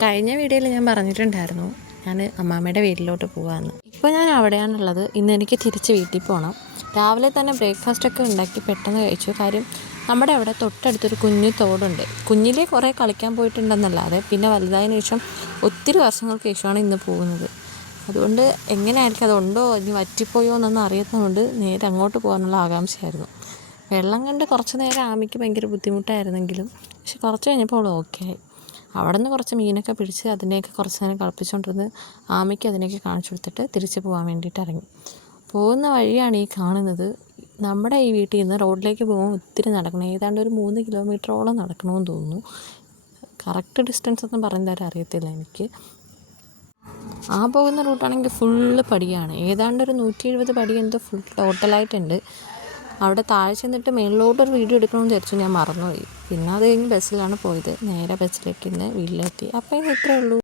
കഴിഞ്ഞ വീഡിയോയിൽ ഞാൻ പറഞ്ഞിട്ടുണ്ടായിരുന്നു ഞാൻ അമ്മാമ്മയുടെ വീട്ടിലോട്ട് പോകാമെന്ന്. ഇപ്പോൾ ഞാൻ അവിടെയാണുള്ളത്. ഇന്ന് എനിക്ക് തിരിച്ച് വീട്ടിൽ പോകണം. രാവിലെ തന്നെ ബ്രേക്ക്ഫാസ്റ്റൊക്കെ ഉണ്ടാക്കി പെട്ടെന്ന് കഴിച്ചു. കാര്യം നമ്മുടെ അവിടെ തൊട്ടടുത്തൊരു കുഞ്ഞു തോടുണ്ട്. കുഞ്ഞിലേ കുറേ കളിക്കാൻ പോയിട്ടുണ്ടെന്നല്ലാതെ പിന്നെ വലുതായതിനു ശേഷം ഒത്തിരി വർഷങ്ങൾക്ക് ശേഷമാണ് ഇന്ന് പോകുന്നത്. അതുകൊണ്ട് എങ്ങനെയായിരിക്കും, അതുണ്ടോ ഇനി വറ്റിപ്പോയോ എന്നൊന്നും അറിയാത്തതുകൊണ്ട് നേരെ അങ്ങോട്ട് പോകാനുള്ള ആകാംക്ഷയായിരുന്നു. വെള്ളം കണ്ട് കുറച്ച് നേരം ആമിക്ക് ഭയങ്കര ബുദ്ധിമുട്ടായിരുന്നെങ്കിലും പക്ഷെ കുറച്ച് കഴിഞ്ഞപ്പോൾ അവൾ ഓക്കെ ആയി. അവിടെ നിന്ന് കുറച്ച് മീനൊക്കെ പിടിച്ച് അതിനെയൊക്കെ കുറച്ച് നേരം കളിപ്പിച്ചുകൊണ്ടിരുന്ന് ആമയ്ക്ക് അതിനെയൊക്കെ കാണിച്ചു കൊടുത്തിട്ട് തിരിച്ച് പോകാൻ വേണ്ടിയിട്ട് ഇറങ്ങി. പോകുന്ന വഴിയാണ് ഈ കാണുന്നത്. നമ്മുടെ ഈ വീട്ടിൽ നിന്ന് റോഡിലേക്ക് പോകാൻ ഒത്തിരി നടക്കണം. ഏതാണ്ട് ഒരു 3 കിലോമീറ്ററോളം നടക്കണമെന്ന് തോന്നുന്നു. കറക്റ്റ് ഡിസ്റ്റൻസ് ഒന്നും പറഞ്ഞു തരാൻ അറിയത്തില്ല എനിക്ക്. ആ പോകുന്ന റൂട്ടാണെങ്കിൽ ഫുള്ള് പടിയാണ്. ഏതാണ്ട് ഒരു 170 പടി എന്തോ ഫുൾ ടോട്ടലായിട്ടുണ്ട്. അവിടെ താഴെ ചെന്നിട്ട് മേളിലോട്ടൊരു വീഡിയോ എടുക്കണമെന്ന് വിചാരിച്ചു, ഞാൻ മറന്നുപോയി. പിന്നെ അത് കഴിഞ്ഞ് ബസ്സിലാണ് പോയത്. നേരെ ബസ്സിലേക്ക് ഇന്ന് വീട്ടിലെത്തി. അപ്പോൾ ഇത്രയേ ഉള്ളൂ.